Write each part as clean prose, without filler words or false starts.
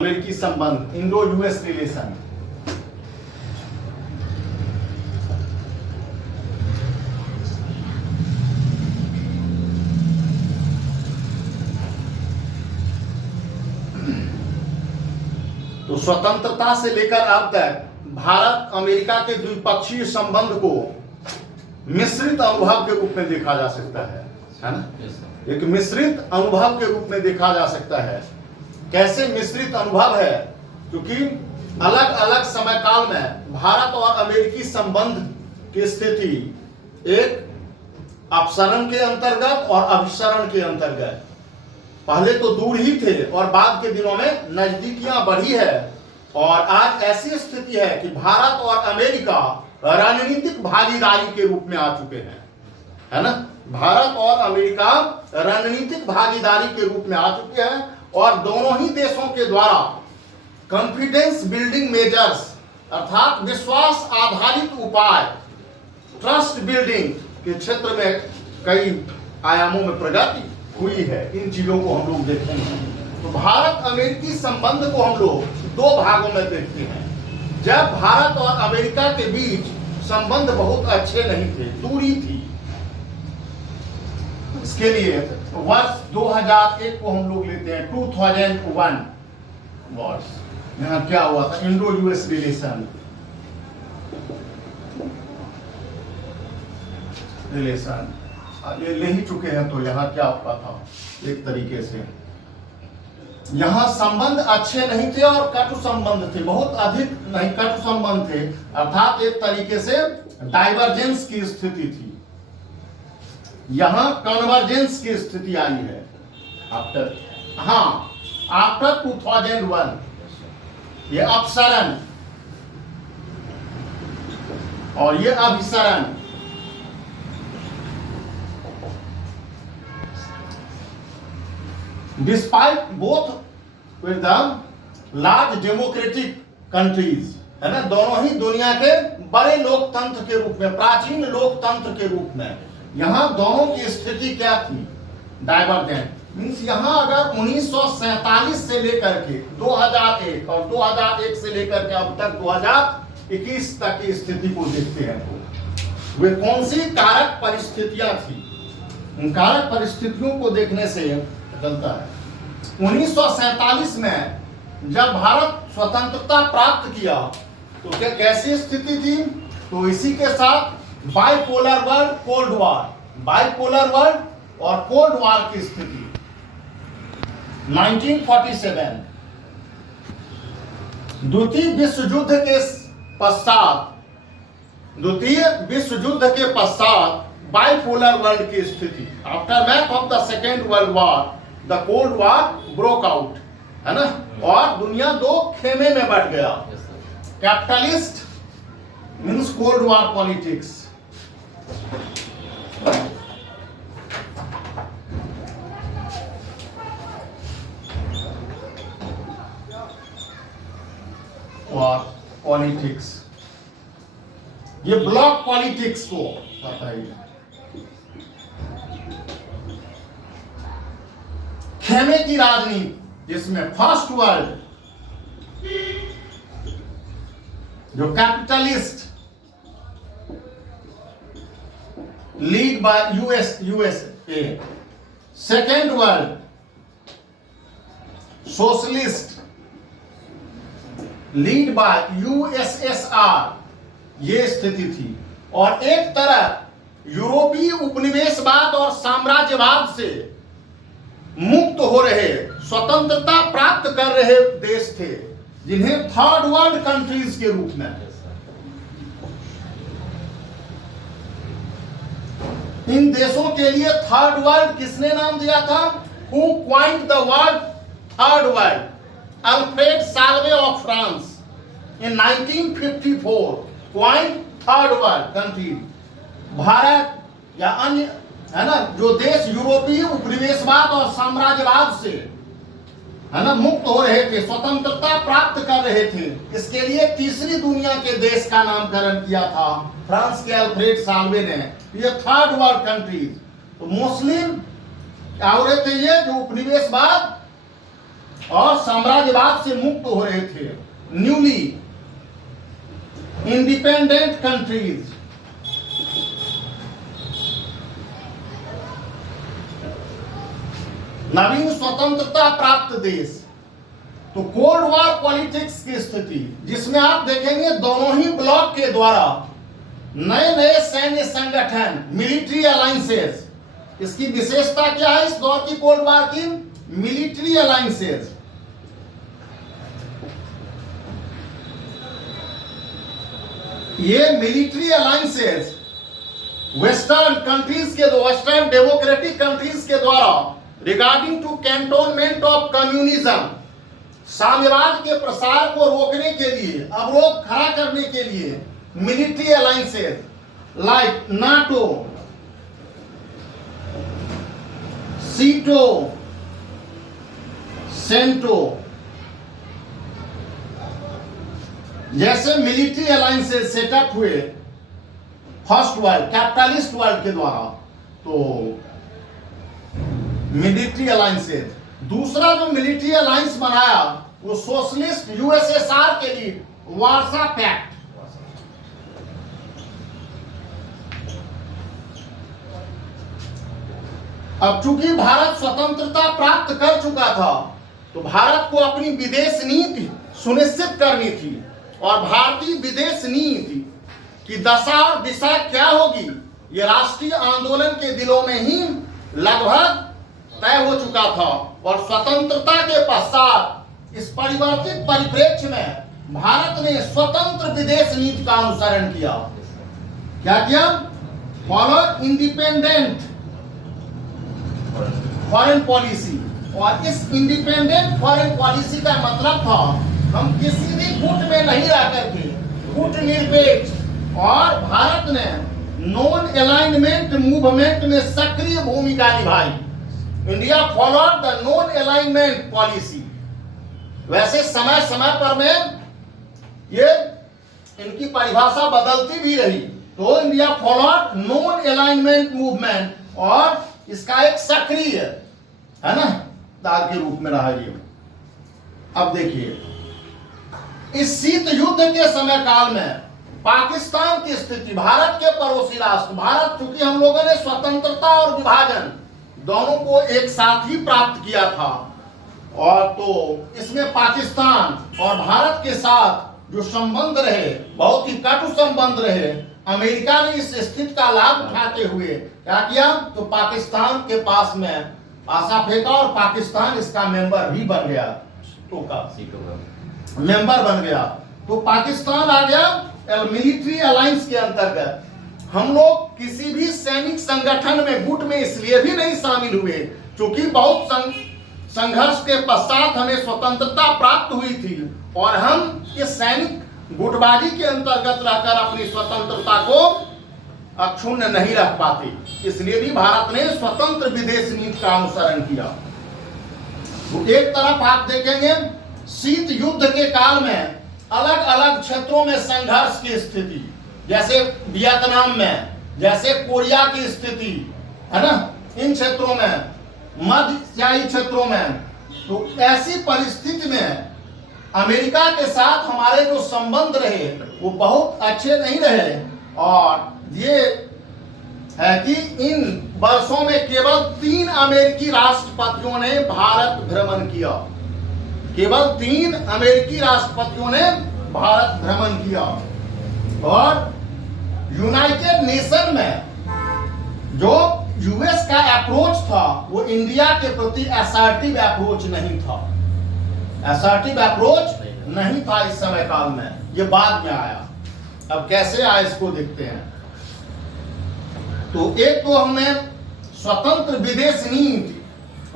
अमेरिकी संबंध, Indo US relation. तो स्वतंत्रता से लेकर अब तक भारत अमेरिका के द्विपक्षीय संबंध को मिश्रित अनुभव के रूप में देखा जा सकता है ना? एक मिश्रित अनुभव के रूप में देखा जा सकता है। कैसे मिश्रित अनुभव है? क्योंकि अलग अलग समय काल में भारत और अमेरिकी संबंध की स्थिति एक अपसरण के अंतर्गत और अभिसरण के अंतर्गत, पहले तो दूर ही थे और बाद के दिनों में नजदीकियां बढ़ी है। और आज ऐसी स्थिति है कि भारत और अमेरिका रणनीतिक भागीदारी के रूप में आ चुके हैं, है ना? भारत और अमेरिका रणनीतिक भागीदारी के रूप में आ चुके हैं और दोनों ही देशों के द्वारा कॉन्फिडेंस बिल्डिंग मेजर्स अर्थात विश्वास आधारित उपाय, ट्रस्ट बिल्डिंग के क्षेत्र में कई आयामों में प्रगति हुई है। इन चीजों को हम लोग देखेंगे। तो भारत अमेरिकी संबंध को हम लोग दो भागों में देखते हैं। जब भारत और अमेरिका के बीच संबंध बहुत अच्छे नहीं थे, दूरी थी, इसके लिए वर्ष 2001 को हम लोग लेते हैं, 2001 वर्ष। यहाँ क्या हुआ था? इंडो यूएस रिलेशन ये ले ही चुके हैं। तो यहाँ क्या हुआ था? एक तरीके से यहाँ संबंध अच्छे नहीं थे और कटु संबंध थे, बहुत अधिक नहीं, कटु संबंध थे, अर्थात एक तरीके से डाइवर्जेंस की स्थिति थी। यहां कन्वर्जेंस की स्थिति आई है आफ्टर 2001। ये अपसरण और ये अभिसरण। Despite both with the large democratic countries, है ना, दोनों ही दुनिया के बड़े लोकतंत्र के रूप में, प्राचीन लोकतंत्र के रूप में, यहां दोनों की स्थिति क्या थी? डाइवर्जेंट। मीन्स यहां अगर 1947 से लेकर के 2001 और 2001 से लेकर के अब तक 2021 तक की स्थिति को देखते हैं तो वे कौन सी कारक परिस्थितियां थी? उन कारक परिस्थितियों को देखने से चलता है। 1947 में जब भारत स्वतंत्रता प्राप्त किया तो क्या कैसी स्थिति थी? तो इसी के साथ bipolar world, cold war, bipolar world और कोल्ड वॉर की स्थिति। 1947 द्वितीय विश्व युद्ध के पश्चात बाइपोलर वर्ल्ड की स्थिति। After math of the second world war the cold war broke out, है ना, और दुनिया दो खेमे में बट गया। Capitalist means cold war politics, और पॉलिटिक्स, ये ब्लॉक पॉलिटिक्स को बताइए। खेमे की राजनीति, जिसमें फर्स्ट वर्ल्ड जो capitalist lead by USA, second world socialist lead by USSR, ये स्थिति थी। और एक तरह यूरोपीय उपनिवेशवाद और साम्राज्यवाद से मुक्त हो रहे, स्वतंत्रता प्राप्त कर रहे देश थे, जिन्हें थर्ड वर्ल्ड कंट्रीज के रूप में, इन देशों के लिए थर्ड वर्ल्ड किसने नाम दिया था? Who coined the word third world? Alfred Sauvy of France in 1954 coined third world country. Bharat या अन्य, है ना, जो देश यूरोपीय उपनिवेशवाद और साम्राज्यवाद से, है ना, मुक्त हो रहे थे, स्वतंत्रता प्राप्त कर रहे थे, इसके लिए तीसरी दुनिया के देश का नामकरण किया था फ्रांस के अल्फ्रेड साल्वे ने। ये थर्ड वर्ल्ड कंट्रीज, तो मुस्लिम क्या हो रहे थे? ये जो उपनिवेशवाद और साम्राज्यवाद से मुक्त हो रहे थे। न्यूली इंडिपेंडेंट कंट्रीज, नवीन स्वतंत्रता प्राप्त देश। तो कोल्ड वॉर पॉलिटिक्स की स्थिति, जिसमें आप देखेंगे दोनों ही ब्लॉक के द्वारा नए नए सैन्य संगठन, मिलिट्री अलायंसेस। इसकी विशेषता क्या है इस दौर की कोल्ड वॉर की? Military alliances. ये मिलिट्री अलायंसेस वेस्टर्न कंट्रीज के, वेस्टर्न डेमोक्रेटिक कंट्रीज के द्वारा regarding to containment of communism, साम्यवाद के प्रसार को रोकने के लिए, अवरोध खड़ा करने के लिए मिलिट्री अलायंसेस लाइक नाटो, सीटो, सेंटो जैसे मिलिट्री अलायंसेस सेटअप हुए फर्स्ट वर्ल्ड, कैपिटलिस्ट वर्ल्ड के द्वारा। तो मिलिट्री अलायंसेस। दूसरा जो मिलिट्री अलायंस बनाया वो सोशलिस्ट यूएसएसआर के लिए वार्सा पैक्ट। अब चूंकि भारत स्वतंत्रता प्राप्त कर चुका था तो भारत को अपनी विदेश नीति सुनिश्चित करनी थी, और भारतीय विदेश नीति की दशा और दिशा क्या होगी ये राष्ट्रीय आंदोलन के दिलों में ही लगभग तय हो चुका था। और स्वतंत्रता के पश्चात इस परिवर्तित परिप्रेक्ष्य में भारत ने स्वतंत्र विदेश नीति का अनुसरण किया। क्या किया? Follow independent foreign policy. और इस इंडिपेंडेंट फॉरेन पॉलिसी का मतलब था हम किसी भी गुट में नहीं रह करके गुट-निरपेक्ष, और भारत ने नॉन अलाइनमेंट मूवमेंट में सक्रिय भूमिका निभाई। India followed the non alignment policy. वैसे समय समय पर में ये इनकी परिभाषा बदलती भी रही। तो India followed non alignment movement, और इसका एक सक्रिय है ना दार के रूप में रहा ये। अब देखिए इस शीत युद्ध के समय काल में पाकिस्तान की स्थिति, भारत के पड़ोसी राष्ट्र, भारत चूंकि हम लोगों ने स्वतंत्रता और विभाजन दोनों को एक साथ ही प्राप्त किया था, और तो इसमें पाकिस्तान और भारत के साथ जो संबंध रहे बहुत ही कटु संबंध रहे। अमेरिका ने इस स्थिति का लाभ उठाते हुए क्या किया? तो पाकिस्तान के पास में आशा फेंका और पाकिस्तान इसका मेंबर भी बन गया, तो का मेंबर बन गया। तो पाकिस्तान आ गया मिलिट्री अलायंस के अंतर्गत। हम लोग किसी भी सैनिक संगठन में, गुट में इसलिए भी नहीं शामिल हुए क्योंकि बहुत संघर्ष के पश्चात हमें स्वतंत्रता प्राप्त हुई थी, और हम इस सैनिक गुटबाजी के अंतर्गत रहकर अपनी स्वतंत्रता को अक्षुण्ण नहीं रख पाते। इसलिए भी भारत ने स्वतंत्र विदेश नीति का अनुसरण किया। तो एक तरफ आप देखेंगे शीत युद्ध के काल में अलग अलग क्षेत्रों में संघर्ष की स्थिति, जैसे वियतनाम में, जैसे कोरिया की स्थिति है ना, इन क्षेत्रों में, मध्य एशियाई क्षेत्रों में। तो ऐसी परिस्थिति में अमेरिका के साथ हमारे जो संबंध रहे वो बहुत अच्छे नहीं रहे, और ये है कि इन वर्षों में केवल 3 अमेरिकी राष्ट्रपतियों ने भारत भ्रमण किया। केवल 3 अमेरिकी राष्ट्रपतियों ने भारत भ्रमण किया। और यूनाइटेड नेशन में जो यूएस का अप्रोच था वो इंडिया के प्रति असर्टिव अप्रोच नहीं था। असर्टिव अप्रोच नहीं था इस समय काल में, ये बाद में आया। अब कैसे आया इसको देखते हैं। तो एक तो हमने स्वतंत्र विदेश नीति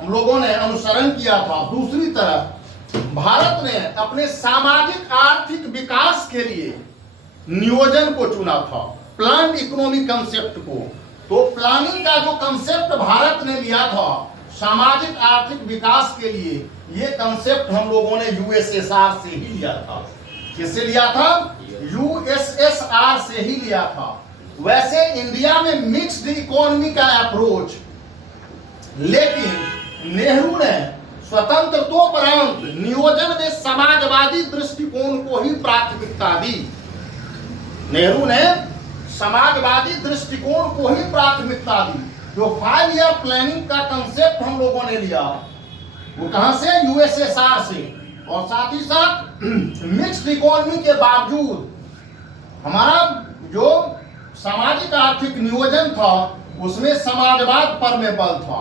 हम लोगों ने अनुसरण किया था, दूसरी तरफ भारत ने अपने सामाजिक आर्थिक विकास के लिए नियोजन को चुना था, प्लान इकोनॉमिक कंसेप्ट को। तो प्लानिंग का जो कंसेप्ट भारत ने लिया था सामाजिक आर्थिक विकास के लिए, ये कंसेप्ट हम लोगों ने यूएसएसआर से ही लिया था। किससे लिया था? यूएसएसआर से ही लिया था। वैसे इंडिया में मिक्स्ड इकोनॉमी का अप्रोच, लेकिन नेहरू ने स्वतंत्रतोपरांत नियोजन में समाजवादी दृष्टिकोण को ही प्राथमिकता दी। नेहरू ने समाजवादी दृष्टिकोण को ही प्राथमिकता दी। जो 5 ईयर प्लानिंग का कंसेप्ट हम लोगों ने लिया वो कहां से, यूएसएसआर से, और साथ ही साथ मिक्स्ड इकोनॉमी के बावजूद हमारा जो सामाजिक आर्थिक नियोजन था उसमें समाजवाद पर में बल था,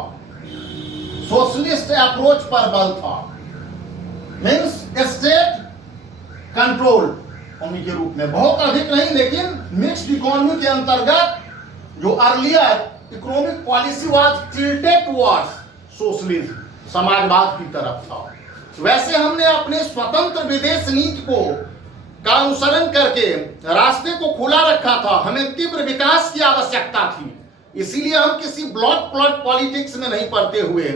सोशलिस्ट अप्रोच पर बल था, मीन्स स्टेट कंट्रोल उन्हीं के रूप में, बहुत अधिक नहीं लेकिन मिक्स्ड इकोनॉमी के अंतर्गत जो earlier economic policy was tilted towards socialism, समाजवाद की तरफ था। वैसे हमने अपने स्वतंत्र विदेश नीति को का अनुसरण करके रास्ते को खुला रखा था। हमें तीव्र विकास की आवश्यकता थी, इसीलिए हम किसी ब्लॉक प्लॉट पॉलिटिक्स में नहीं पड़ते हुए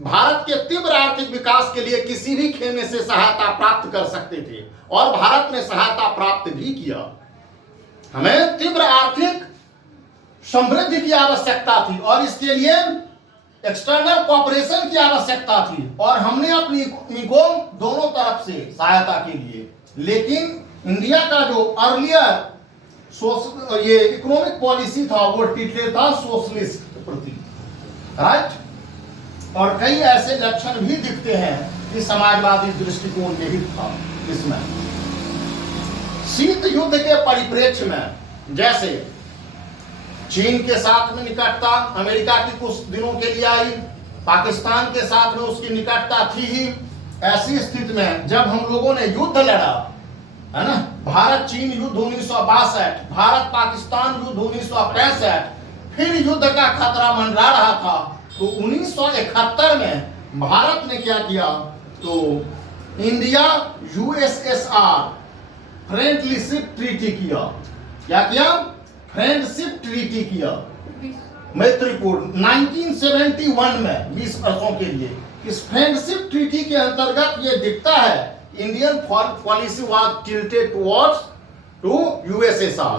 भारत के तीव्र आर्थिक विकास के लिए किसी भी खेमे से सहायता प्राप्त कर सकते थे, और भारत ने सहायता प्राप्त भी किया। हमें तीव्र आर्थिक समृद्धि की आवश्यकता थी और इसके लिए एक्सटर्नल कोऑपरेशन की आवश्यकता थी, और हमने अपनी इकोनॉमी को दोनों तरफ से सहायता के लिए। लेकिन इंडिया का जो अर्लियर ये इकोनॉमिक पॉलिसी था वो टिल्टेड था सोशलिस्ट के प्रति, राइट। और कई ऐसे लक्षण भी दिखते हैं कि समाजवादी दृष्टिकोण निहित था इसमें। शीत युद्ध के परिप्रेक्ष्य में जैसे चीन के साथ में निकटता अमेरिका की कुछ दिनों के लिए आई, पाकिस्तान के साथ में उसकी निकटता थी ही। ऐसी स्थिति में जब हम लोगों ने युद्ध लड़ा है ना, भारत चीन युद्ध 1962, भारत पाकिस्तान युद्ध 1965, फिर युद्ध का खतरा मंडरा रहा था, तो 1971 में भारत ने क्या किया, तो इंडिया यूएसएसआर फ्रेंडशिप ट्रीटी किया। क्या किया, फ्रेंडशिप ट्रीटी किया, मैत्रीपूर्ण 1971 में 20 वर्षों के लिए। इस फ्रेंडशिप ट्रीटी के अंतर्गत ये दिखता है Indian policy was tilted towards to USSR.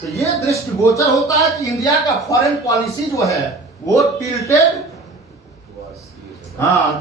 तो ये दृष्टिगोचर होता है कि इंडिया का फॉरेन पॉलिसी जो है वो टिल्टेड, हाँ